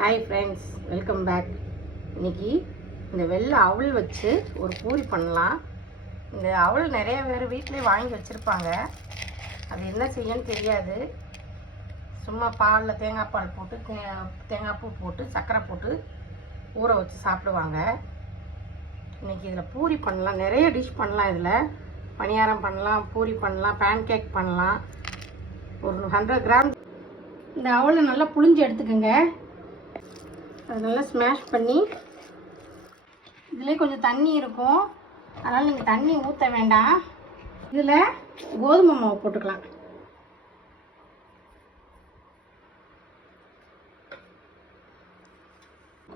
Hi friends, welcome back. இன்றைக்கி இந்த வெள்ளை அவல் வச்சு ஒரு பூரி பண்ணலாம். இந்த அவல் நிறைய பேர் வீட்டிலே வாங்கி வச்சுருப்பாங்க. அது என்ன செய்யன்னு தெரியாது. சும்மா பாலில் தேங்காய் பால் போட்டு தேங்காய் பூ போட்டு சர்க்கரை போட்டு ஊற வச்சு சாப்பிடுவாங்க. இன்றைக்கி இதில் பூரி பண்ணலாம். நிறைய டிஷ் பண்ணலாம். இதில் பணியாரம் பண்ணலாம், பூரி பண்ணலாம், பேன் கேக் பண்ணலாம். ஒரு 100 கிராம் இந்த அவலை நல்லா புழிஞ்சு எடுத்துக்கோங்க. அது நல்லா ஸ்மாஷ் பண்ணி, இதிலே கொஞ்சம் தண்ணி இருக்கும், அதனால் நீங்கள் தண்ணி ஊற்ற வேண்டாம். இதில் கோதுமை மாவு போட்டுக்கலாம்.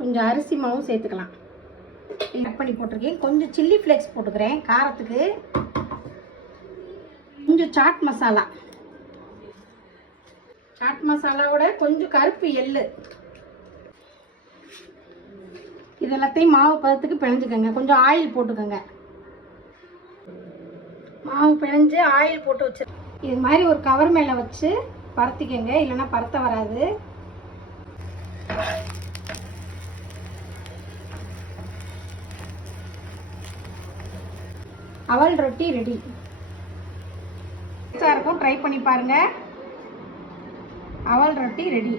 கொஞ்சம் அரிசி மாவும் சேர்த்துக்கலாம். கட் பண்ணி போட்டிருக்கேன். கொஞ்சம் சில்லி ஃப்ளேக்ஸ் போட்டுக்கிறேன் காரத்துக்கு. கொஞ்சம் சாட் மசாலாவோட கொஞ்சம் கருப்பு எள்ளு. இது எல்லாத்தையும் மாவு பதத்துக்கு பிணைஞ்சுக்கோங்க. கொஞ்சம் ஆயில் போட்டுக்கோங்க. மாவு பிணைஞ்சு ஆயில் போட்டு வச்சு இது மாதிரி ஒரு கவர் மேலே வச்சு பரத்திக்கோங்க, இல்லைன்னா பரத்த வராது. அவல் ரொட்டி ரெடி. இருக்கும், ட்ரை பண்ணி பாருங்க. அவல் ரொட்டி ரெடி.